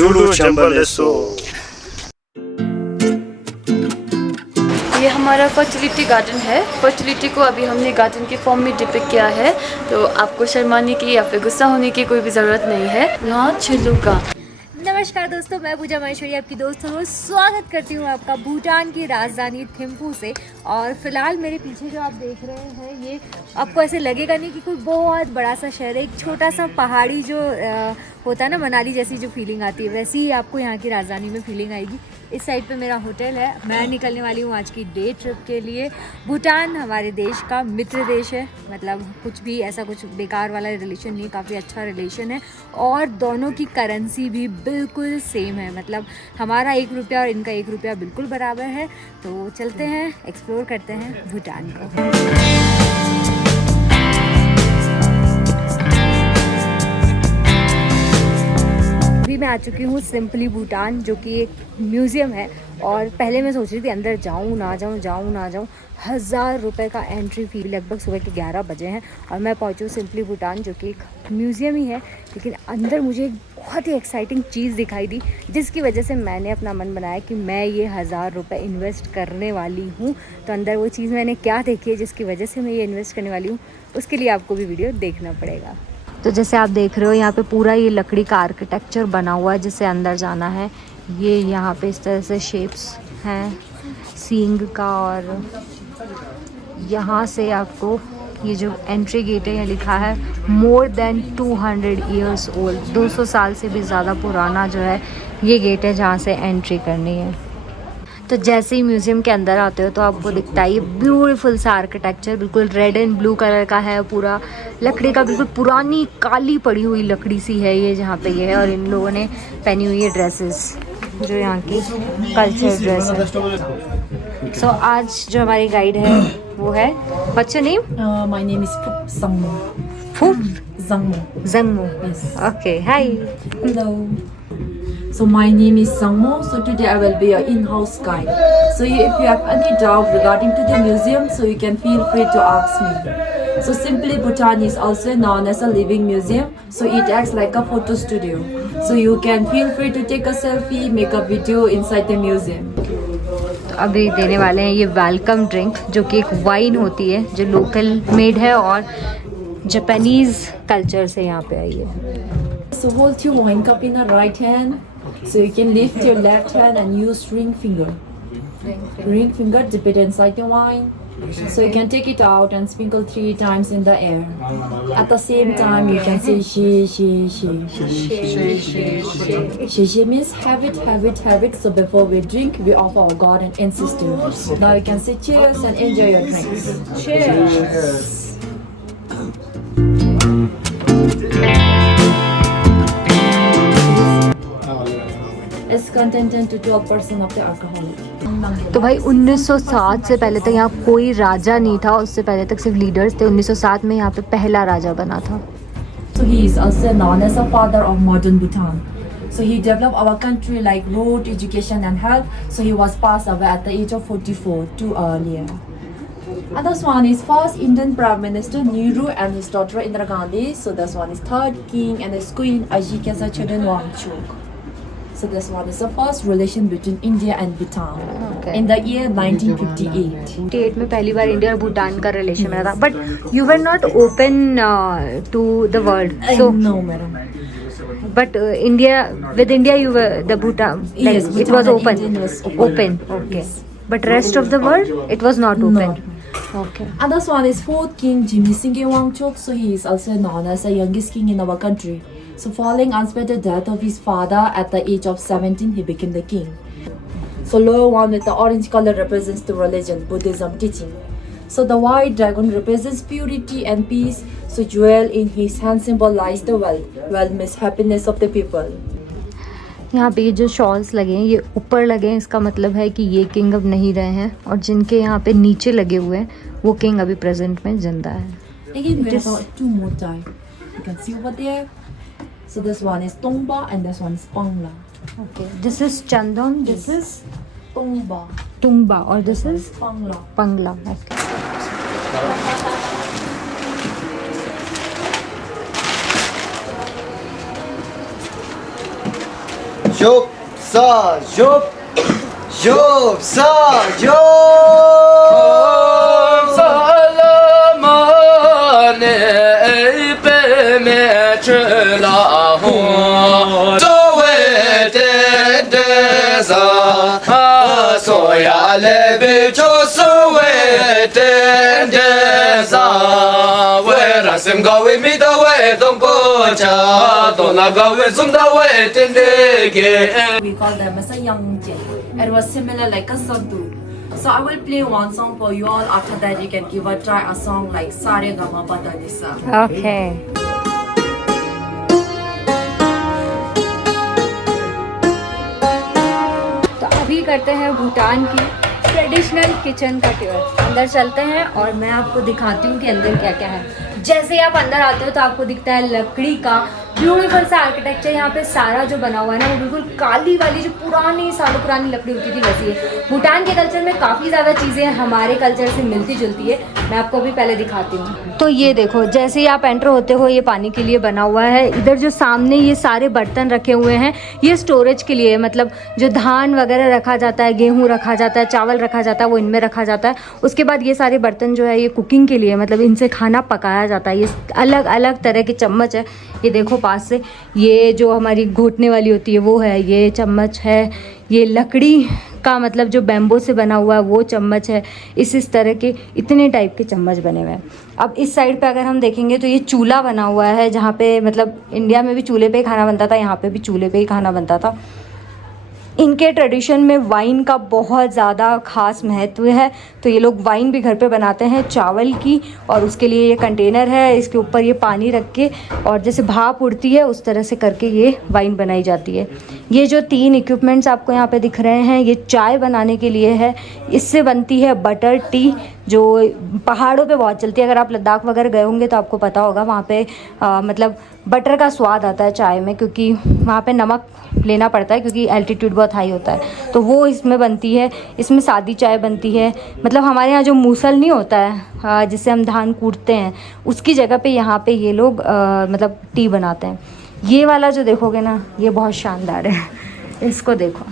Dulu Chambaleso। ये हमारा fertility garden है। फर्टिलिटी को अभी हमने गार्डन के फॉर्म में डिपिक्ट किया है, तो आपको शर्माने की या फिर गुस्सा होने की कोई भी ज़रूरत नहीं है। ना छिलूका। नमस्कार दोस्तों, मैं पूजा महेश्वरी आपकी दोस्त हूँ। स्वागत करती हूँ आपका भूटान की राजधानी थिम्पू से। और फिलहाल मेरे पीछे जो आप देख रहे हैं, ये आपको ऐसे लगेगा नहीं कि कोई बहुत बड़ा सा शहर है। एक छोटा सा पहाड़ी जो होता है ना, मनाली जैसी जो फीलिंग आती है, वैसी ही आपको यहाँ की राजधानी में फीलिंग आएगी। इस साइड पे मेरा होटल है। मैं निकलने वाली हूँ आज की डे ट्रिप के लिए। भूटान हमारे देश का मित्र देश है, मतलब कुछ भी ऐसा कुछ बेकार वाला रिलेशन नहीं, काफ़ी अच्छा रिलेशन है। और दोनों की करेंसी भी बिल्कुल सेम है, मतलब हमारा 1 रुपया और इनका 1 रुपया बिल्कुल बराबर है। तो चलते हैं, एक्सप्लोर करते हैं भूटान को। अभी मैं आ चुकी हूँ सिंपली भूटान, जो कि एक म्यूज़ियम है। और पहले मैं सोच रही थी अंदर जाऊँ ना जाऊँ। 1000 रुपये का एंट्री फ़ी, लगभग सुबह के 11 बजे हैं और मैं पहुँची हूँ सिंपली भूटान, जो कि एक म्यूज़ियम ही है। लेकिन अंदर मुझे एक बहुत ही एक्साइटिंग चीज़ दिखाई दी, जिसकी वजह से मैंने अपना मन बनाया कि मैं ये 1000 रुपये इन्वेस्ट करने वाली हूँ। तो अंदर वो चीज़ मैंने क्या देखी है जिसकी वजह से मैं ये इन्वेस्ट करने वाली हूँ, उसके लिए आपको भी वीडियो देखना पड़ेगा। तो जैसे आप देख रहे हो, यहाँ पे पूरा ये लकड़ी का आर्किटेक्चर बना हुआ है जिससे अंदर जाना है। ये यहाँ पे इस तरह से शेप्स हैं सींग का, और यहाँ से आपको ये जो एंट्री गेट है, यहाँ लिखा है मोर देन 200 ईयर्स ओल्ड। 200 साल से भी ज़्यादा पुराना जो है ये गेट है जहाँ से एंट्री करनी है। तो जैसे ही म्यूज़ियम के अंदर आते हो तो आपको दिखता है ये ब्यूटीफुल सा आर्किटेक्चर, बिल्कुल रेड एंड ब्लू कलर का है। पूरा लकड़ी का, बिल्कुल पुरानी काली पड़ी हुई लकड़ी सी है ये जहाँ पे ये है। और इन लोगों ने पहनी हुई है ड्रेसेस, जो यहाँ की कल्चर ड्रेस है। सो आज जो हमारी गाइड है वो है, what's your name? My name is Phup Sangmo. Jangmo. Yes. Okay, hi. Hello. So my name is Sangmo. So today I will be your in-house guide. So if you have any doubt regarding to the museum, so you can feel free to ask me. So simply Bhutan is also known as a living museum. So it acts like a photo studio. So you can feel free to take a selfie, make a video inside the museum. तो अभी देने वाले हैं ये welcome drink, जो कि एक wine होती है जो लोकल मेड है और जापानीज़ कल्चर से यहाँ पे आई है। So hold your wine cup in the right hand. So you can lift your left hand and use ring finger. Ring finger, dip it inside your wine. So you can take it out and sprinkle 3 times in the air. At the same time, you can say she means have it. So before we drink, we offer our God and ancestors. Now you can say cheers and enjoy your drinks. Cheers. It's contain 10 to 12% of the alcoholic. तो भाई 1907 से पहले तक यहाँ कोई राजा नहीं था, उससे पहले तक सिर्फ लीडर्स थे। 1907 में यहाँ पे पहला राजा बना था। So he is also known as a father of modern Bhutan. So he developed our country like road, education and health. So he was passed away at the age of 44, too earlier. And this one is first Indian Prime Minister Nehru and his daughter Indira Gandhi. So this one is third king and his queen Ajike Sachuden Wangchuk. So this one is the first relation between India and Bhutan in the year 1958. 1958 में पहली बार India और भूटान का relation बना था। But you were not open to the world, so No, madam. But India with India you were the Bhutan, Yes, it Bhutan was and open. India was open, okay. But rest of the world it was not open. Okay. And this one is fourth king Jimmy Singh Wangchuk. So he is also known as the youngest king in our country. So following unexpected death of his father at the age of 17, he became the king. So lower one with the orange color represents the religion, Buddhism teaching. So the white dragon represents purity and peace. So jewel in his hand symbolize the wealth. Wealth means happiness of the people. यहाँ पे ये जो shawls लगे हैं ये ऊपर लगे हैं, इसका मतलब है कि ये किंग अब नहीं रहे हैं। और जिनके यहाँ पे नीचे लगे हुए हैं वो किंग अभी प्रेजेंट में जिंदा है। Again, we have about 2 more time. You can see over there. So this one is Tongba and this one is Pangla. Okay, this is Chandon, this is Tongba. Tungba, और this is Pangla. Pangla. Okay. Yup, sa, yup, yup, sa, yup. Salamane pe me chula ho to we de za so ya le be cho so we de za we rasim ga we mi da we dong ko cha do na ga we sum da we tin de ge. We call them as a young jay. It was similar like a santu. So I will play one song for you all. After that, you can give a try a song like Sare Gama Pada Nisa. Okay तो अभी करते हैं भूटान की traditional kitchen का tour. अंदर चलते हैं और मैं आपको दिखाती हूँ कि अंदर क्या क्या है। जैसे ही आप अंदर आते हो तो आपको दिखता है लकड़ी का ब्यूटीफुल सा आर्किटेक्चर। यहाँ पे सारा जो बना हुआ है ना वो बिल्कुल काली वाली जो पुरानी सालों पुरानी लकड़ी होती थी वैसी है। भूटान के कल्चर में काफ़ी ज़्यादा चीज़ें हमारे कल्चर से मिलती जुलती है। मैं आपको अभी पहले दिखाती हूँ। तो ये देखो, जैसे ही आप एंटर होते हो ये पानी के लिए बना हुआ है। इधर जो सामने ये सारे बर्तन रखे हुए हैं ये स्टोरेज के लिए है। मतलब जो धान वगैरह रखा जाता है, गेहूँ रखा जाता है, चावल रखा जाता है, वो इनमें रखा जाता है। उसके बाद ये सारे बर्तन जो है ये कुकिंग के लिए, मतलब इनसे खाना पकाया जाता है। ये अलग अलग तरह के चम्मच है। ये देखो पास से, ये जो हमारी घोटने वाली होती है वो है, ये चम्मच है। ये लकड़ी का मतलब जो बैम्बो से बना हुआ है वो चम्मच है। इस तरह के इतने टाइप के चम्मच बने हुए हैं। अब इस साइड पे अगर हम देखेंगे तो ये चूल्हा बना हुआ है, जहाँ पे मतलब इंडिया में भी चूल्हे पे ही खाना बनता था, यहाँ पे भी चूल्हे पे ही खाना बनता था। इनके ट्रेडिशन में वाइन का बहुत ज़्यादा खास महत्व है। तो ये लोग वाइन भी घर पे बनाते हैं चावल की, और उसके लिए ये कंटेनर है, इसके ऊपर ये पानी रख के और जैसे भाप उड़ती है उस तरह से करके ये वाइन बनाई जाती है। ये जो 3 इक्विपमेंट्स आपको यहाँ पे दिख रहे हैं ये चाय बनाने के लिए है। इससे बनती है बटर टी, जो पहाड़ों पे बहुत चलती है। अगर आप लद्दाख वगैरह गए होंगे तो आपको पता होगा, वहाँ पे मतलब बटर का स्वाद आता है चाय में, क्योंकि वहाँ पे नमक लेना पड़ता है क्योंकि एल्टीट्यूड बहुत हाई होता है। तो वो इसमें बनती है। इसमें सादी चाय बनती है। मतलब हमारे यहाँ जो मूसल नहीं होता है जिससे हम धान कूटते हैं, उसकी जगह पे यहाँ पे ये लोग मतलब टी बनाते हैं। ये वाला जो देखोगे ना ये बहुत शानदार है। इसको देखो,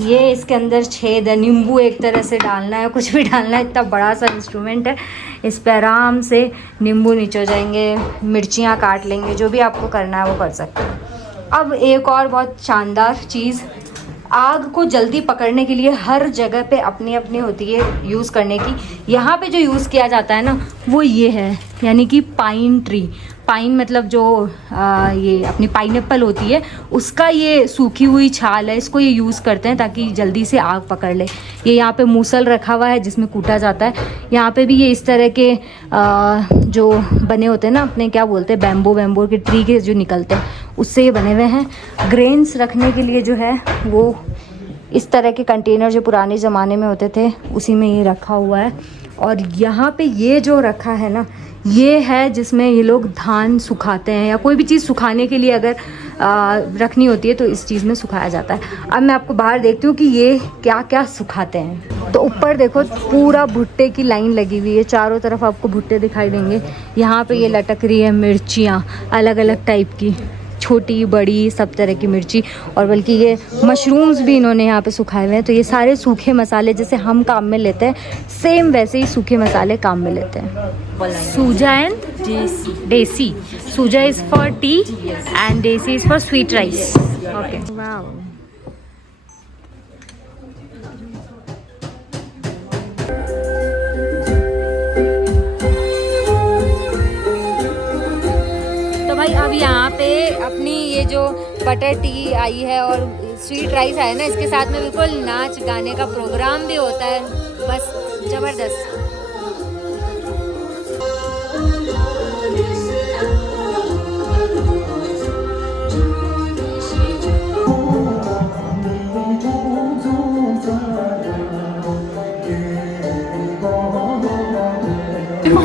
ये इसके अंदर छेद है। नींबू एक तरह से डालना है, कुछ भी डालना है। इतना बड़ा सा इंस्ट्रूमेंट है। इस पर आराम से नींबू निचो जाएंगे, मिर्चियाँ काट लेंगे, जो भी आपको करना है वो कर सकते हैं। अब एक और बहुत शानदार चीज़, आग को जल्दी पकड़ने के लिए हर जगह पे अपनी अपनी होती है यूज़ करने की। यहाँ पे जो यूज़ किया जाता है ना वो ये है, यानी कि पाइन ट्री। पाइन मतलब जो ये अपनी पाइनएप्पल होती है उसका ये सूखी हुई छाल है, इसको ये यूज़ करते हैं ताकि जल्दी से आग पकड़ ले। ये यहाँ पे मूसल रखा हुआ है जिसमें कूटा जाता है। यहाँ पे भी ये इस तरह के जो बने होते हैं ना, अपने क्या बोलते हैं, बैम्बो के ट्री के जो निकलते हैं उससे ये बने हुए हैं। ग्रेन्स रखने के लिए जो है वो इस तरह के कंटेनर जो पुराने ज़माने में होते थे उसी में ये रखा हुआ है। और यहाँ पे ये जो रखा है ना ये है जिसमें ये लोग धान सुखाते हैं, या कोई भी चीज़ सुखाने के लिए अगर रखनी होती है तो इस चीज़ में सुखाया जाता है। अब मैं आपको बाहर देखती हूँ कि ये क्या क्या सुखाते हैं। तो ऊपर देखो पूरा भुट्टे की लाइन लगी हुई है, चारों तरफ आपको भुट्टे दिखाई देंगे। यहाँ पे ये लटक रही है मिर्चियाँ, अलग अलग टाइप की, छोटी बड़ी सब तरह की मिर्ची, और बल्कि ये मशरूम्स भी इन्होंने यहाँ पे सुखाए हुए हैं। तो ये सारे सूखे मसाले जैसे हम काम में लेते हैं, सेम वैसे ही सूखे मसाले काम में लेते हैं। सूजा एंड देसी। सूजा इज़ फॉर टी एंड देसी is for sweet rice. Okay, wow. भाई अब यहाँ पे अपनी ये जो बटर टी आई है और स्वीट राइस है ना, इसके साथ में बिल्कुल नाच गाने का प्रोग्राम भी होता है। बस ज़बरदस्त।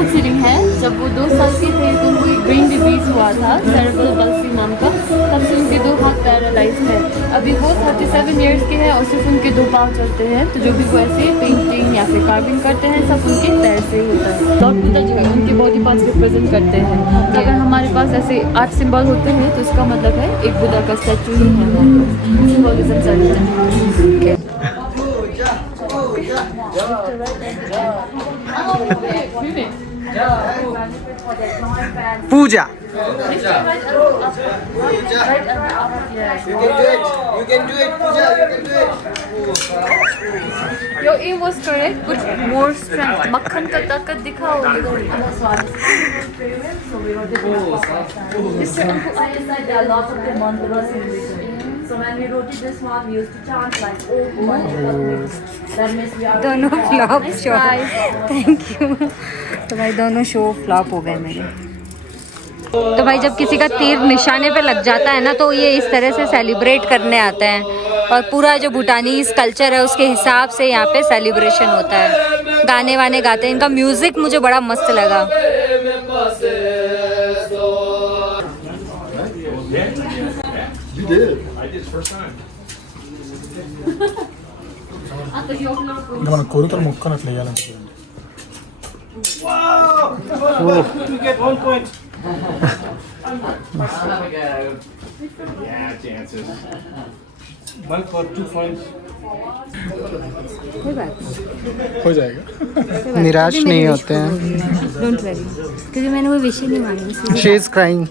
सीलिंग है। जब वो 2 साल के थे तो उनको एक ब्रेन डिजीज़ हुआ था, सेरेब्रल पल्सी नाम का। तब से उनके 2 हाथ पैरालाइज है। अभी वो 37 इयर्स के हैं और सिर्फ उनके 2 पाँव चलते हैं, तो जो भी वो ऐसे पेंटिंग या फिर कार्विंग करते हैं सब उनके पैर से ही होता है। लॉर्ड बुद्धा जो है उनके बॉडी पार्ट्स रिप्रेजेंट करते हैं। तो अगर हमारे पास ऐसे 8 सिंबल होते हैं तो इसका मतलब है एक बुद्धा का स्टैचू ही है, सिंबलिज्म से। पूजा। Your aim was correct, but more strength. मक्खन का ताकत दिखाओ। There are lots of the mantras in this. So when we wrote this one, we used to chant like Om. That means we are. दोनों flop show, thank you. तो भाई दोनों show flop हो गए मेरे। तो भाई जब किसी का तीर निशाने पे लग जाता है ना तो ये इस तरह से सेलिब्रेट करने आते हैं, और पूरा जो भूटानीज कल्चर है उसके हिसाब से यहाँ पे सेलिब्रेशन होता है। गाने वाने गाते हैं, इनका म्यूजिक मुझे बड़ा मस्त लगा। మన కోరికలు మొక్కనట్లు వేయాలనుకుంటుంది. You get 1 point. Yeah, chances. 1 for 2 points. कोई बात हो जाएगा. निराश नहीं होते हैं। डोंट वरी, क्योंकि मैंने वो विश ही नहीं मांगी। She is crying.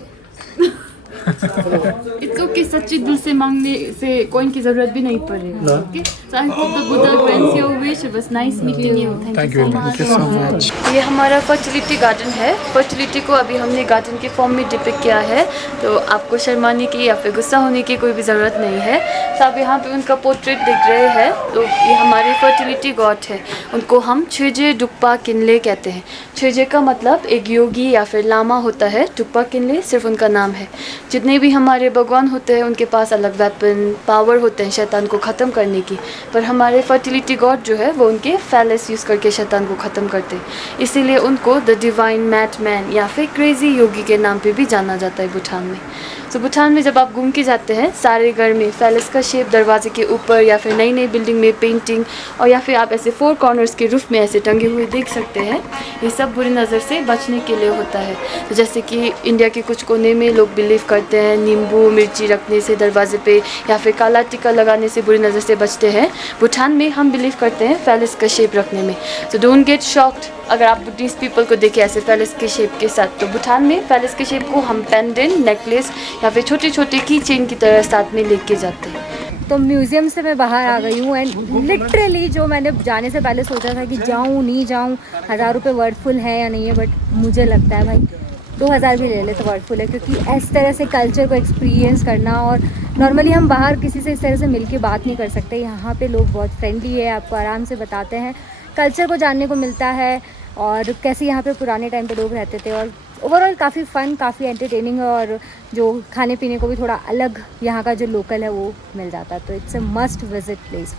It's okay, सच्चे दिल से मांगने से कॉइन की जरूरत भी नहीं पड़ेगी। Okay? So I hope the Buddha grants your wish. It was nice meeting you. Thank you so much. ये हमारा फर्टिलिटी गार्डन है। फर्टिलिटी को अभी हमने गार्डन के फॉर्म में डिपिक्ट किया है, तो आपको शर्माने की या फिर गुस्सा होने की कोई भी ज़रूरत नहीं है। तो आप यहाँ पे उनका पोर्ट्रेट देख रहे हैं, तो ये हमारे फर्टिलिटी गॉड है। उनको हम छुजे डुक्पा किनले कहते हैं। छुजे का मतलब एक योगी या फिर लामा होता है, डुक्पा किनले सिर्फ उनका नाम है। जितने भी हमारे भगवान होते हैं उनके पास अलग वेपन पावर होते हैं शैतान को ख़त्म करने की, पर हमारे फर्टिलिटी गॉड जो है वो उनके फैलेस यूज़ करके शैतान को ख़त्म करते हैं। इसीलिए उनको द डिवाइन मैट मैन या फिर क्रेजी योगी के नाम पे भी जाना जाता है भूटान में। तो भूटान में जब आप घूम के जाते हैं सारे घर में फैलेस का शेप दरवाजे के ऊपर या फिर नई नई बिल्डिंग में पेंटिंग, और या फिर आप ऐसे 4 कॉर्नर्स के रूफ में ऐसे टंगे हुए देख सकते हैं। ये सब बुरी नज़र से बचने के लिए होता है। तो जैसे कि इंडिया के कुछ कोने में लोग बिलीव करते हैं नींबू मिर्ची रखने से दरवाजे पे या फिर काला टिक्का लगाने से बुरी नज़र से बचते हैं, भूटान में हम बिलीव करते हैं फैलेस का शेप रखने में। तो डोंट गेट शॉक्ड अगर आप बुद्धिस्ट पीपल को देखें ऐसे फैलेस के शेप के साथ। तो भूटान में फैलेस के शेप को हम पेंडेंट नेकलेस या फिर छोटे छोटे की चेन की तरह साथ में लेके जाते हैं। तो म्यूज़ियम से मैं बाहर आ गई हूँ, एंड लिटरली जो मैंने जाने से पहले सोचा था कि जाऊँ नहीं जाऊँ, 1000 रुपये वर्डफुल है या नहीं है, बट मुझे लगता है भाई 2000 भी ले ले तो वर्डफुल है, क्योंकि इस तरह से कल्चर को एक्सपीरियंस करना, और नॉर्मली हम बाहर किसी से इस तरह से मिल के बात नहीं कर सकते। यहाँ पे लोग बहुत फ्रेंडली है, आपको आराम से बताते हैं, कल्चर को जानने को मिलता है और कैसे यहाँ पे पुराने टाइम पे लोग रहते थे, और ओवरऑल काफ़ी फ़न, काफ़ी एंटरटेनिंग है, और जो खाने पीने को भी थोड़ा अलग यहाँ का जो लोकल है वो मिल जाता है। तो it's a must visit place.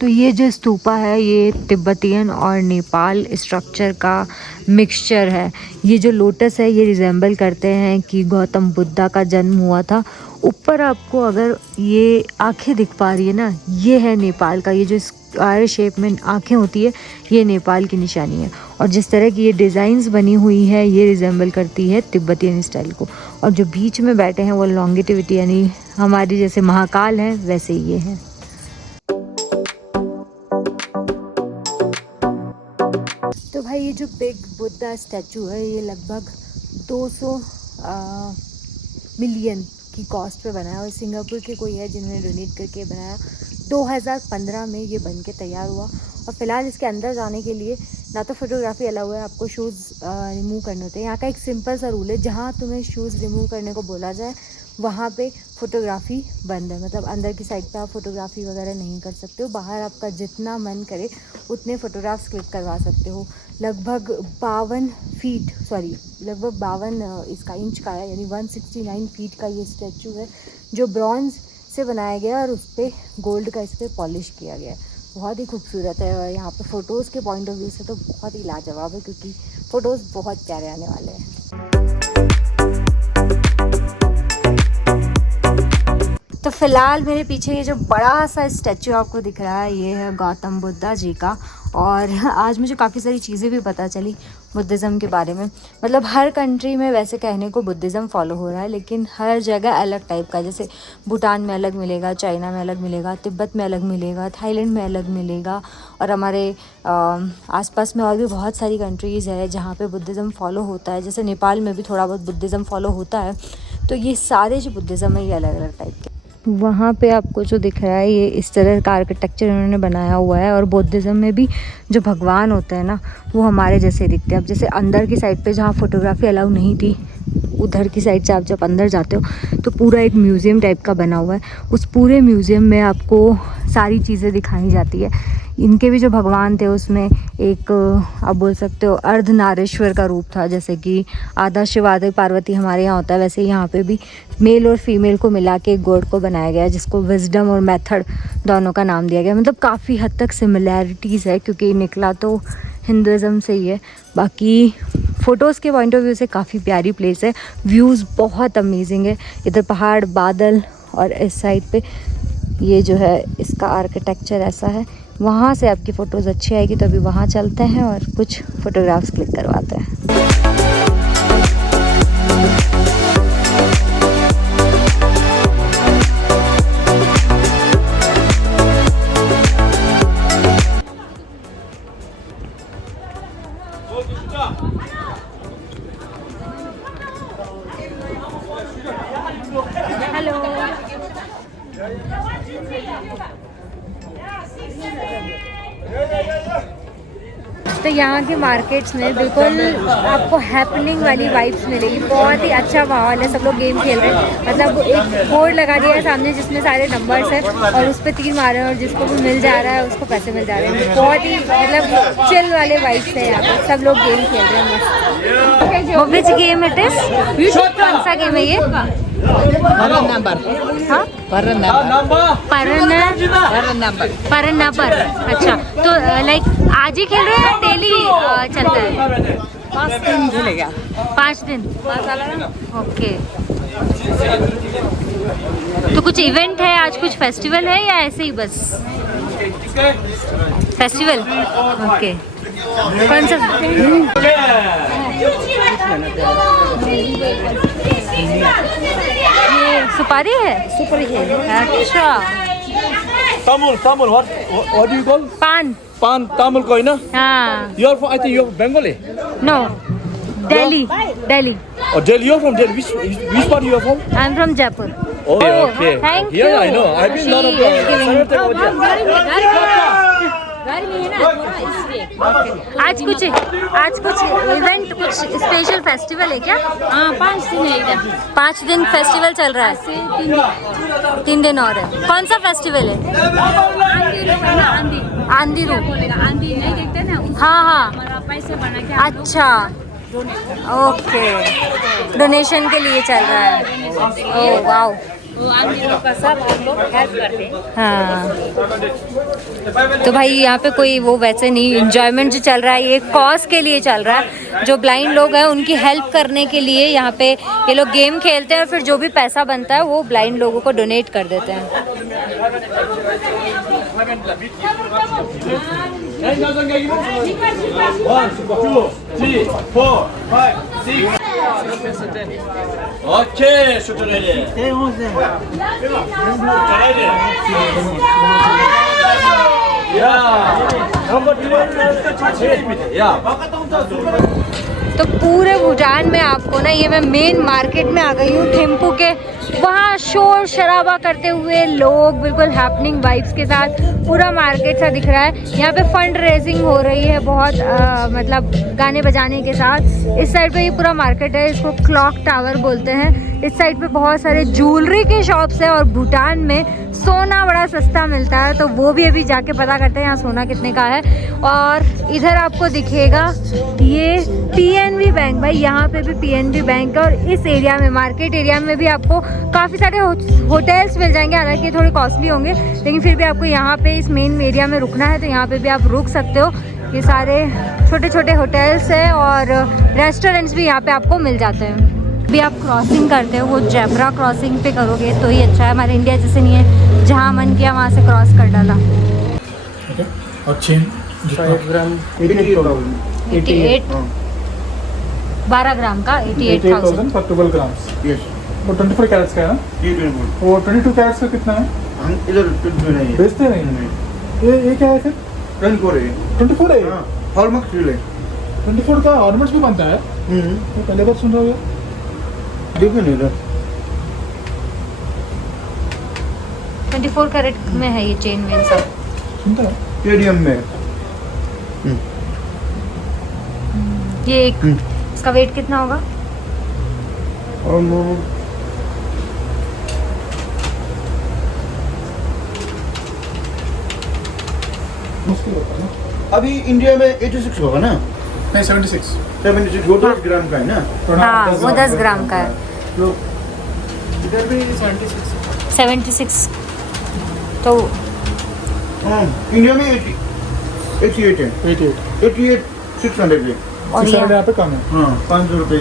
तो ये जो स्तूपा है ये तिब्बतियन और नेपाल स्ट्रक्चर का मिक्सचर है। ये जो लोटस है ये रिजेंबल करते हैं कि गौतम बुद्धा का जन्म हुआ था। ऊपर आपको अगर ये आंखें दिख पा रही है ना, ये है नेपाल का, ये जो स्क्वायर शेप में आंखें होती है ये नेपाल की निशानी है। और जिस तरह की ये डिज़ाइंस बनी हुई है ये रिजेंबल करती है तिब्बतियन स्टाइल को। और जो बीच में बैठे हैं वो लॉन्गिटिविटी यानी हमारी जैसे महाकाल हैं वैसे ये हैं। तो भाई ये जो बिग बुद्धा स्टैचू है ये लगभग 200 मिलियन की कॉस्ट पे बनाया, और सिंगापुर के कोई है जिन्होंने डोनेट करके बनाया। 2015 में ये बन के तैयार हुआ, और फ़िलहाल इसके अंदर जाने के लिए ना तो फोटोग्राफी अलाउ है, आपको शूज़ रिमूव करने होते हैं। यहाँ का एक सिंपल सा रूल है, जहाँ तुम्हें शूज़ रिमूव करने को बोला जाए वहाँ पे फ़ोटोग्राफी बंद है, मतलब अंदर की साइड पे आप फ़ोटोग्राफी वगैरह नहीं कर सकते हो। बाहर आपका जितना मन करे उतने फ़ोटोग्राफ्स क्लिक करवा सकते हो। लगभग 52 इसका इंच का है, यानी 169 फीट का ये स्टैचू है जो ब्रॉन्ज से बनाया गया है और उस पर गोल्ड का इस पर पॉलिश किया गया है। बहुत ही खूबसूरत है, और यहाँ पे फ़ोटोज़ के पॉइंट ऑफ व्यू से तो बहुत ही लाजवाब है, क्योंकि फ़ोटोज़ बहुत प्यारे आने वाले हैं। फ़िलहाल मेरे पीछे ये जो बड़ा सा स्टैचू आपको दिख रहा है ये है गौतम बुद्धा जी का। और आज मुझे काफ़ी सारी चीज़ें भी पता चली बुद्धिज़्म के बारे में। मतलब हर कंट्री में वैसे कहने को बुद्धिज़्म फॉलो हो रहा है, लेकिन हर जगह अलग टाइप का। जैसे भूटान में अलग मिलेगा, चाइना में अलग मिलेगा, तिब्बत में अलग मिलेगा, थाईलैंड में अलग मिलेगा, और हमारे आसपास में और भी बहुत सारी कंट्रीज़ है जहाँ पे बुद्धिज़्म फॉलो होता है। जैसे नेपाल में भी थोड़ा बहुत बुद्धिज़्म फॉलो होता है। तो ये सारे जो बुद्धिज़्म है ये अलग अलग टाइप के। वहाँ पे आपको जो दिख रहा है ये इस तरह का आर्किटेक्चर उन्होंने बनाया हुआ है। और बुद्धिज़्म में भी जो भगवान होते हैं ना वो हमारे जैसे दिखते हैं। अब जैसे अंदर की साइड पे जहाँ फोटोग्राफी अलाउ नहीं थी, उधर की साइड से आप जब अंदर जाते हो तो पूरा एक म्यूज़ियम टाइप का बना हुआ है। उस पूरे म्यूज़ियम में आपको सारी चीज़ें दिखाई जाती है। इनके भी जो भगवान थे उसमें एक आप बोल सकते हो अर्धनारीश्वर का रूप था। जैसे कि आधा शिव आधा पार्वती हमारे यहाँ होता है, वैसे यहाँ पे भी मेल और फीमेल को मिला के एक गॉड को बनाया गया है, जिसको विजडम और मेथड दोनों का नाम दिया गया। मतलब काफ़ी हद तक सिमिलैरिटीज़ है, क्योंकि निकला तो हिंदुज़म से ही है। बाकी फ़ोटोज़ के पॉइंट ऑफ व्यू से काफ़ी प्यारी प्लेस है। व्यूज़ बहुत अमेजिंग है। इधर पहाड़, बादल, और इस साइड पे ये जो है इसका आर्किटेक्चर ऐसा है। वहाँ से आपकी फ़ोटोज़ अच्छी आएगी, तो अभी वहाँ चलते हैं और कुछ फ़ोटोग्राफ्स क्लिक करवाते हैं। हेलो, तो यहाँ के मार्केट्स में बिल्कुल आपको हैपनिंग वाली वाइब्स मिलेगी। बहुत ही अच्छा माहौल है, सब लोग गेम खेल रहे हैं। मतलब एक बोर्ड लगा दिया है सामने जिसमें सारे नंबर्स हैं और उस पर तीर मारे हैं और जिसको भी मिल जा रहा है उसको पैसे मिल जा रहे हैं। बहुत ही मतलब चिल वाले वाइब्स है यहाँ पर, सब लोग गेम खेल रहे हैं मस्त। Which game it is? कौन सा गेम है ये? हाँ, परन नंबर। अच्छा, तो लाइक आज ही खेल रहे हैं या डेली चलता है? 5 दिन खेलेगा। 5 दिन? ओके। तो कुछ इवेंट है आज, कुछ फेस्टिवल है या ऐसे ही बस? Festival, okay. कौन सा? ये सुपारी है? सुपारी है। अच्छा। Tamil, what do you call? पान। Pan, Tamil koi na? हाँ। You're from, I think you're Bengali. No, Delhi. Delhi. Oh, Delhi, you're from Delhi. Which part you are from? I'm from Jaipur. Oh, okay. Thank you. Yeah, I know. I've been lot of She is giving- आज कुछ event, कुछ special festival है क्या? हाँ, 5 दिन है इधर। 5 दिन फेस्टिवल चल रहा है। 3 दिन और है। कौन सा फेस्टिवल है? आंधी रूप। आंधी नहीं देखते ना, हाँ हाँ, हमारा पैसे बना के अच्छा, ओके। डोनेशन के लिए चल रहा है। Oh wow. वो आंधी रूप का सब हम लोग हेल्प करते हैं। हाँ, तो भाई यहाँ पे कोई वो वैसे नहीं, इंजॉयमेंट जो चल रहा है ये कॉज के लिए चल रहा है। जो ब्लाइंड लोग हैं उनकी हेल्प करने के लिए यहाँ पे ये लोग गेम खेलते हैं और फिर जो भी पैसा बनता है वो ब्लाइंड लोगों को डोनेट कर देते हैं। 1, 2, 3, 4, 5, 6. Okay, shoot ready. तो पूरे भूटान में आपको ना, ये मैं मेन मार्केट में आ गई हूँ थिम्पू के। वहाँ शोर शराबा करते हुए लोग बिल्कुल हैपनिंग वाइब्स के साथ पूरा मार्केट सा दिख रहा है। यहाँ पे फंड रेजिंग हो रही है बहुत, मतलब गाने बजाने के साथ। इस साइड पे ये पूरा मार्केट है, इसको क्लॉक टावर बोलते हैं। इस साइड पे बहुत सारे ज्वेलरी के शॉप्स हैं और भूटान में सोना बड़ा सस्ता मिलता है, तो वो भी अभी जाके पता करते हैं यहाँ सोना कितने का है। और इधर आपको दिखेगा ये PNB बैंक। भाई यहाँ पे भी PNB बैंक है और इस एरिया में, मार्केट एरिया में भी आपको काफ़ी सारे होटल्स मिल जाएंगे। हालांकि थोड़े कॉस्टली होंगे, लेकिन फिर भी आपको यहाँ पे इस मेन एरिया में रुकना है तो यहाँ पे भी आप रुक सकते हो। ये सारे छोटे छोटे होटल्स हैं और रेस्टोरेंट्स भी यहाँ पे आपको मिल जाते हैं। भी आप क्रॉसिंग करते हो वो जेब्रा क्रॉसिंग पे करोगे तो ही अच्छा है। हमारे इंडिया जैसे नहीं है जहाँ मन किया वहाँ से क्रॉस कर डाला। ठीक है। और चेन 5 ग्राम 88 12 ग्राम का 88,000 फॉर 12 ग्राम्स। यस वो 24 कैरेट्स का है ना? ये 24 वो 22 कैरेट्स का कितना है? हम इधर 24 नहीं है, बेचते नहीं ये क्या है फिर? 24 है। 24 है? हाँ हॉलमार्क सील है। 24 का ऑर्नामेंट्स भी बनता है? तो पहले बार सुन रहा हूँ। देखो नहीं इधर 24 कैरेट में है ये चेन वेन सब। सुनता है? स्टेडियम में ये एक इसका वेट कितना होगा? और मुश्किल होता है ना? अभी इंडिया में 86 होगा ना? नहीं 76। 76 वो 10 ग्राम का है ना? हाँ वो 10 ग्राम का है। इधर भी 76। 76 तो हाँ इंडिया में 88 है। 88 600 है। और यहाँ पे कम है। हाँ 500 रुपये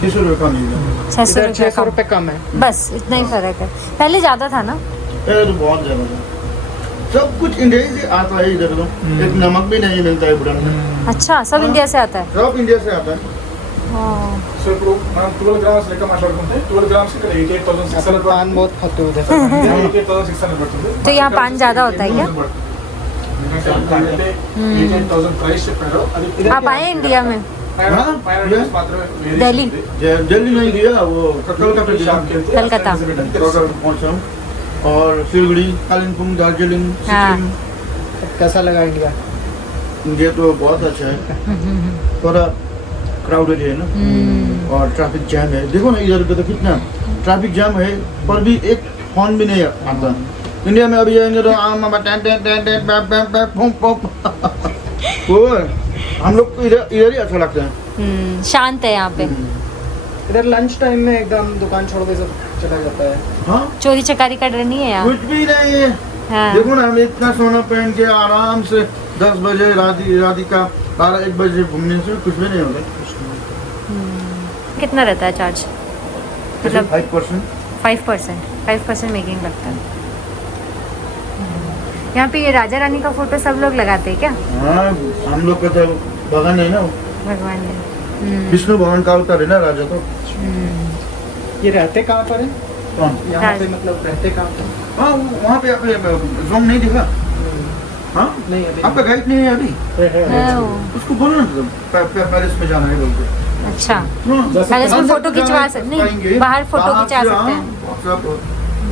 600 रुपये कम है। 600 रुपये कम है। बस इतना ही फर्क है। पहले ज़्यादा था ना? पहले तो बहुत ज़्यादा था। सब कुछ इंडिया से आता है इधर तो। एक नमक भी नहीं मिलता है भूटान में। अच्छा सब इंडिया से आता है? सब इंडिया से आता है। So ఇప్పుడు మనం 12 గ్రామ్స్ లెక్క మాట్లాడుకుంటే 12 గ్రామ్స్ ఇక్కడ 88,600 పాన్ बहुत खाते हो जैसे 88,600 పడుతుంది. तो यहाँ पान ज़्यादा होता है क्या? 88,000 ప్రైస్ చెప్పారు అది आप आए इंडिया में? మాత్రమే दिल्ली दिल्ली नहीं दिया वो कलकत्ता दिया। कलकत्ता पहुंचा और सिलगुड़ी कालिम्पोंग दार्जिलिंग हाँ। सिक्किम। कैसा लगा इंडिया? इंडिया तो बहुत अच्छा है। थोड़ा क्राउडेड है ना और ट्रैफिक जैम है। देखो ना इधर पे तो कितना ट्रैफिक जैम है पर भी एक हॉर्न भी नहीं आता। इंडिया में अभी जाएंगे तो वो हम लोग को इधर ही अच्छा लगता है। शांत है यहाँ पे। इधर लंच टाइम में एकदम दुकान छोड़ के सब चला जाता है। हाँ चोरी चकारी का डर नहीं है यहाँ? कुछ भी नहीं है। हाँ। देखो ना हम इतना सोना पहन के आराम से 10 बजे राधिका 12-1 बजे घूमने से कुछ भी नहीं होगा। कितना रहता है चार्ज? मतलब 5%। 5% मेकिंग लगता है। यहाँ पे ये राजा रानी का फोटो सब लोग लगाते हैं क्या? हाँ हम लोग का तो बगान है ना भगवान ने। विष्णु भगवान का अवतार है ना राजा तो। ये रहते कहाँ पर है? कौन? यहाँ पे मतलब रहते कहाँ पर? हाँ वहाँ पे आपने जोम नहीं दिखा? हाँ नहीं अभी आपका गाइड नहीं है अभी? उसको बोलो ना पैलेस में जाना है बोलते। अच्छा हाँ, पैलेस में अंदर फोटो तो खिंचवा जाना सकते पाएंगे, नहीं? बाहर फोटो बाहर खिंचा से, सकते हाँ, हैं। सब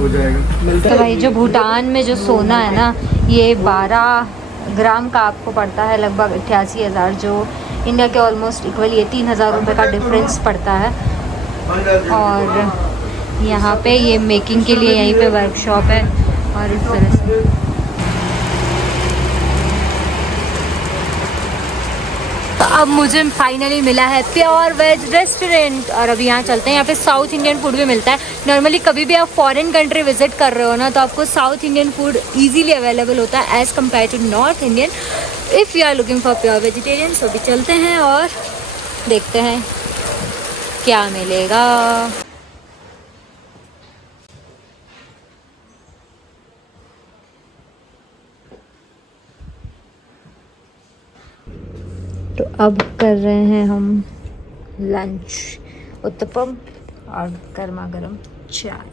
हो जाएगा। तो भाई जो भूटान में जो सोना है ना ये 12 ग्राम का आपको पड़ता है लगभग 88,000 जो इंडिया के ऑलमोस्ट इक्वल ये 3,000 रुपये का डिफरेंस पड़ता है। और यहाँ पे ये मेकिंग के लिए यहीं पे वर्कशॉप है और इस तरह से तो अब मुझे फाइनली मिला है प्योर वेज रेस्टोरेंट और अभी यहाँ चलते हैं। यहाँ पे साउथ इंडियन फूड भी मिलता है। नॉर्मली कभी भी आप फॉरेन कंट्री विजिट कर रहे हो ना तो आपको south Indian food easily available होता है as compared to north Indian if you are looking for pure vegetarian. तो अभी चलते हैं और देखते हैं क्या मिलेगा। तो अब कर रहे हैं हम लंच, उत्तपम और गर्मा गर्म चाय।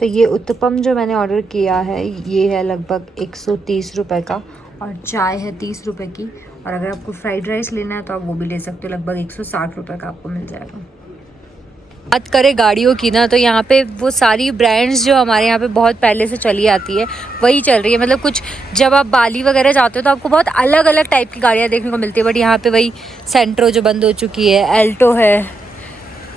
तो ये उत्तपम जो मैंने ऑर्डर किया है ये है लगभग 130 रुपये का और चाय है 30 रुपये की। और अगर आपको फ्राइड राइस लेना है तो आप वो भी ले सकते हो, लगभग 160 रुपये का आपको मिल जाएगा। बात करें गाड़ियों की ना तो यहाँ पे वो सारी ब्रांड्स जो हमारे यहाँ पे बहुत पहले से चली आती है वही चल रही है। मतलब कुछ जब आप बाली वगैरह जाते हो तो आपको बहुत अलग अलग टाइप की गाड़ियाँ देखने को मिलती है बट यहाँ पे वही सेंट्रो जो बंद हो चुकी है, एल्टो है,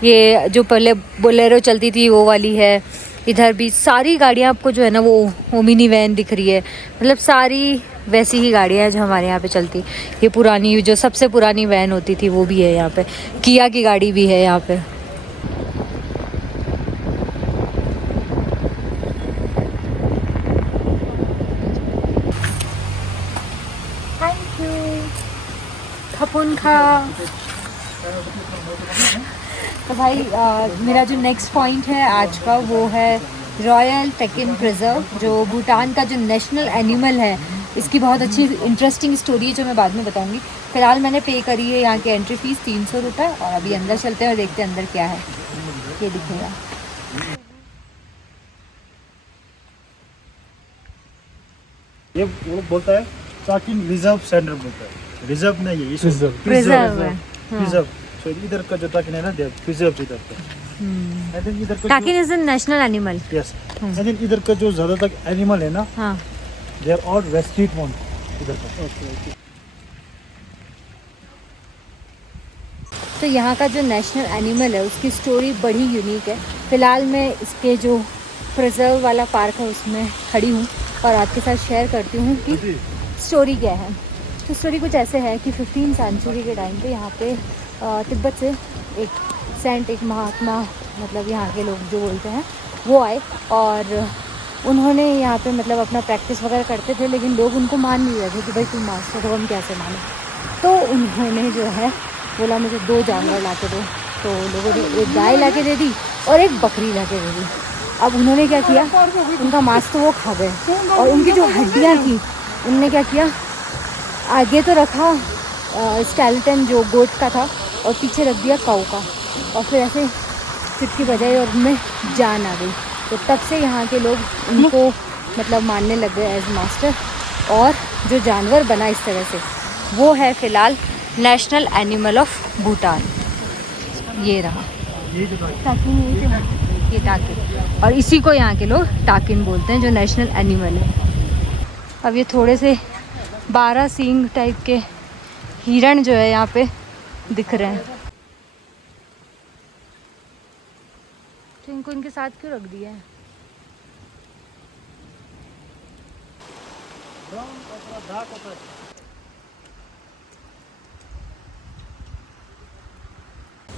ये जो पहले बोलेरो चलती थी वो वाली है, इधर भी सारी गाड़ियाँ आपको जो है ना वो ओमिनी वैन दिख रही है। मतलब सारी वैसी ही गाड़ियाँ हैं जो हमारे यहाँ पे चलती। ये पुरानी जो सबसे पुरानी वैन होती थी वो भी है यहाँ पे, किया की गाड़ी भी है यहाँ पे। Thank you. खपुन खा तो भाई मेरा जो नेक्स्ट पॉइंट है आज का वो है रॉयल टैकिन प्रिजर्व, जो भूटान का जो नेशनल एनिमल है। इसकी बहुत अच्छी इंटरेस्टिंग स्टोरी है जो मैं बाद में बताऊंगी। फिलहाल मैंने पे करी है यहाँ की एंट्री फीस 300 रुपये, और अभी अंदर चलते हैं और देखते हैं अंदर क्या है। ये दिखेगा। ये वो बोलता है टाकिन रिजर्व सेंटर बोलता है, रिजर्व नहीं है, प्रिजर्व है। प्रिजर्व। सो इधर का जो टाकिन है ना, दे प्रिजर्व इधर का। आई थिंक इधर का talking is a national animal. Yes, I think इधर का जो ज्यादातर एनिमल है ना, हाँ, they are all rescued one इधर का। ओके। तो यहाँ का जो नेशनल एनिमल है उसकी स्टोरी बड़ी यूनिक है। फ़िलहाल मैं इसके जो प्रिजर्व वाला पार्क है उसमें खड़ी हूँ और आपके साथ शेयर करती हूँ कि स्टोरी क्या है। तो स्टोरी कुछ ऐसे है कि 15वीं सेंचुरी के टाइम पे यहाँ पे तिब्बत से एक सेंट, एक महात्मा, मतलब यहाँ के लोग जो बोलते हैं वो आए, और उन्होंने यहाँ पे मतलब अपना प्रैक्टिस वगैरह करते थे, लेकिन लोग उनको मान नहीं रहे थे कि भाई तुम मास्टर हो, हम कैसे माने। तो उन्होंने जो है बोला मुझे 2 जानवर ला के दो। तो लोगों ने एक गाय ला के दे दी और एक बकरी ला के दे दी। अब उन्होंने क्या किया, उनका मांस तो वो खा गए, और उनकी जो हड्डियाँ थी उनने क्या किया, आगे तो रखा स्केलेटन जो गोट का था और पीछे रख दिया काऊ का, और फिर ऐसे चुटकी बजाई और उनमें जान आ गई। तो तब से यहाँ के लोग उनको मतलब मानने लग गए एज मास्टर, और जो जानवर बना इस तरह से वो है फ़िलहाल नेशनल एनिमल ऑफ भूटान। ये रहा टाकिन, ये टाकिन, और इसी को यहाँ के लोग टाकिन बोलते हैं जो नेशनल एनिमल है। अब ये थोड़े से 12 सींग टाइप के हिरण जो है यहाँ पे दिख रहे हैं। तो इनको इनके साथ क्यों रख दिया है?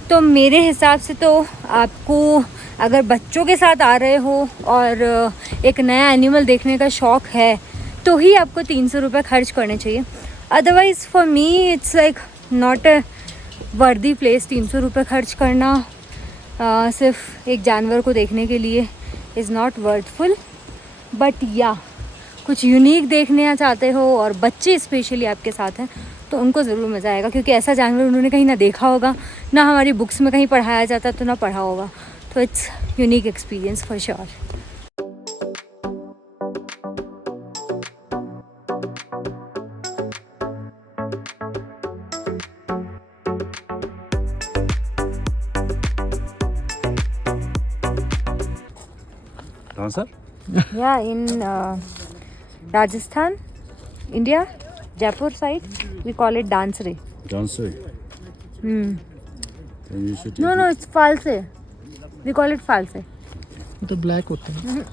तो मेरे हिसाब से तो आपको अगर बच्चों के साथ आ रहे हो और एक नया एनिमल देखने का शौक़ है तो ही आपको 300 रुपये खर्च करने चाहिए। Otherwise for me it's like not a वर्दी प्लेस। 300 रुपये खर्च करना सिर्फ एक जानवर को देखने के लिए इज़ नॉट वर्थफुल। बट या कुछ यूनिक देखने चाहते हो और बच्चे स्पेशली आपके साथ हैं तो उनको ज़रूर मज़ा आएगा, क्योंकि ऐसा जानवर उन्होंने कहीं ना देखा होगा, ना हमारी बुक्स में कहीं पढ़ाया जाता तो ना पढ़ा होगा। तो it's unique experience for sure. कहाँ sir? Yeah, in Rajasthan, India, Jaipur side, we call it Dansre. Dansre. Hmm. Then you should. No, it's false. We call it false. तो ब्लैक होते हैं।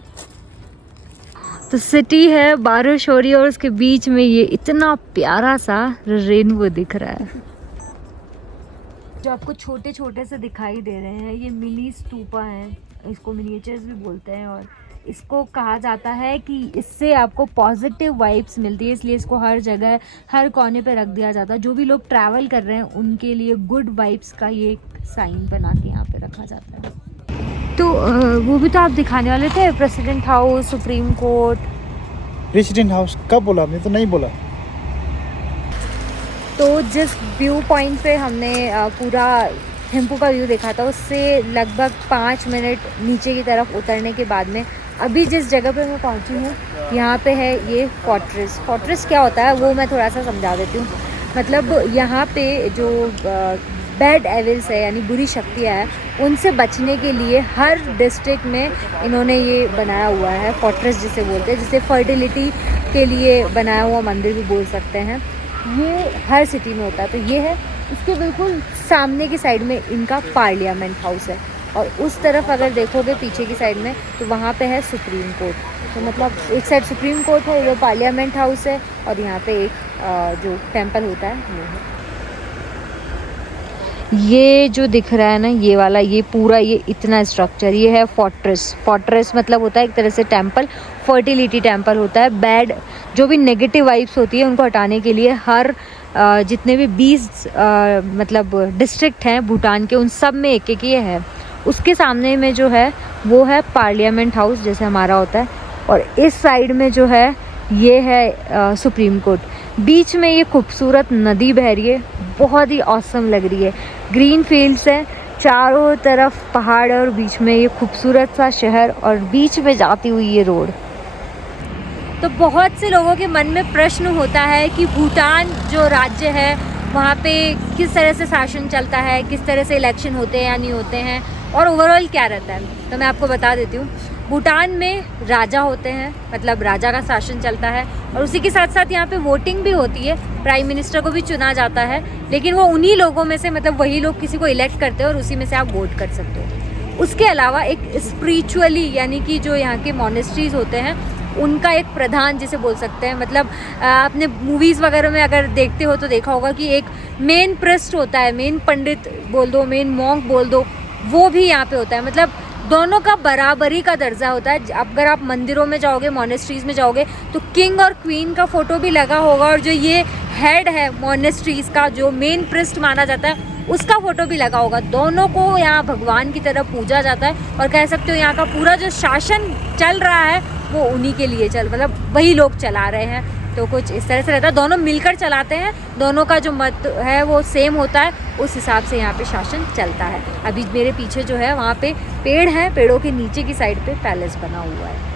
तो सिटी है, बारिश हो रही है और उसके बीच में ये इतना प्यारा सा रेनबो दिख रहा है। जो आपको छोटे छोटे से दिखाई दे रहे हैं ये मिनी स्तूपा हैं, इसको मिनिएचर्स भी बोलते हैं, और इसको कहा जाता है कि इससे आपको पॉजिटिव वाइब्स मिलती है, इसलिए इसको हर जगह हर कोने पे रख दिया जाता है। जो भी लोग ट्रैवल कर रहे हैं उनके लिए गुड वाइब्स का ये एक साइन बना के यहाँ पे रखा जाता है। तो वो भी तो आप दिखाने वाले थे, president house, supreme court. President house कब बोला? मैं तो नहीं बोला। तो जिस व्यू पॉइंट पे हमने पूरा थिम्पू का व्यू देखा था उससे लगभग 5 मिनट नीचे की तरफ उतरने के बाद में अभी जिस जगह पे मैं पहुंची हूँ यहाँ पे है ये फोर्ट्रेस। फोर्ट्रेस क्या होता है वो मैं थोड़ा सा समझा देती हूँ। मतलब यहाँ पे जो बैड एविल्स है यानी बुरी शक्तियाँ हैं उनसे बचने के लिए हर डिस्ट्रिक्ट में इन्होंने ये बनाया हुआ है फोर्ट्रेस जिसे बोलते हैं, जिसे फर्टिलिटी के लिए बनाया हुआ मंदिर भी बोल सकते हैं। ये हर सिटी में होता है। तो ये है, इसके बिल्कुल सामने की साइड में इनका पार्लियामेंट हाउस है, और उस तरफ अगर देखोगे पीछे की साइड में तो वहाँ पे है सुप्रीम कोर्ट। तो मतलब एक साइड सुप्रीम कोर्ट है, इधर पार्लियामेंट हाउस है, और यहाँ पे एक जो टेम्पल होता है वो है। ये जो दिख रहा है ना ये वाला, ये पूरा ये इतना स्ट्रक्चर ये है फोर्ट्रेस। फोर्ट्रेस मतलब होता है एक तरह से टेम्पल, फर्टिलिटी टेम्पल होता है। बैड जो भी नेगेटिव वाइब्स होती है उनको हटाने के लिए हर जितने भी 20 मतलब डिस्ट्रिक्ट हैं भूटान के, उन सब में एक एक ये है। उसके सामने में जो है वो है पार्लियामेंट हाउस जैसे हमारा होता है, और इस साइड में जो है ये है सुप्रीम कोर्ट। बीच में ये खूबसूरत नदी बह रही है, बहुत ही ऑसम लग रही है। ग्रीन फील्ड्स है, चारों तरफ पहाड़ और बीच में ये खूबसूरत सा शहर और बीच में जाती हुई ये रोड। तो बहुत से लोगों के मन में प्रश्न होता है कि भूटान जो राज्य है वहाँ पे किस तरह से शासन चलता है, किस तरह से इलेक्शन होते हैं या नहीं होते हैं, और ओवरऑल क्या रहता है। तो मैं आपको बता देती हूँ, भूटान में राजा होते हैं, मतलब राजा का शासन चलता है, और उसी के साथ साथ यहाँ पे वोटिंग भी होती है, प्राइम मिनिस्टर को भी चुना जाता है, लेकिन वो उन्हीं लोगों में से, मतलब वही लोग किसी को इलेक्ट करते हैं और उसी में से आप वोट कर सकते हो। उसके अलावा एक स्पिरिचुअली, यानी कि जो यहाँ के मॉनेस्ट्रीज होते हैं उनका एक प्रधान जिसे बोल सकते हैं, मतलब आपने मूवीज़ वगैरह में अगर देखते हो तो देखा होगा कि एक मेन प्रेस्ट होता है, मेन पंडित बोल दो, मेन मॉन्क बोल दो, वो भी यहाँ पे होता है। मतलब दोनों का बराबरी का दर्जा होता है। अगर आप मंदिरों में जाओगे, मोनेस्ट्रीज़ में जाओगे तो किंग और क्वीन का फ़ोटो भी लगा होगा, और जो ये हेड है मोनेस्ट्रीज़ का, जो मेन प्रिस्ट माना जाता है, उसका फ़ोटो भी लगा होगा। दोनों को यहाँ भगवान की तरह पूजा जाता है, और कह सकते हो यहाँ का पूरा जो शासन चल रहा है वो उन्हीं के लिए मतलब वही लोग चला रहे हैं। तो कुछ इस तरह से रहता है, दोनों मिलकर चलाते हैं, दोनों का जो मत है वो सेम होता है, उस हिसाब से यहाँ पे शासन चलता है। अभी मेरे पीछे जो है वहाँ पे पेड़ है, पेड़ों के नीचे की साइड पे पैलेस बना हुआ है।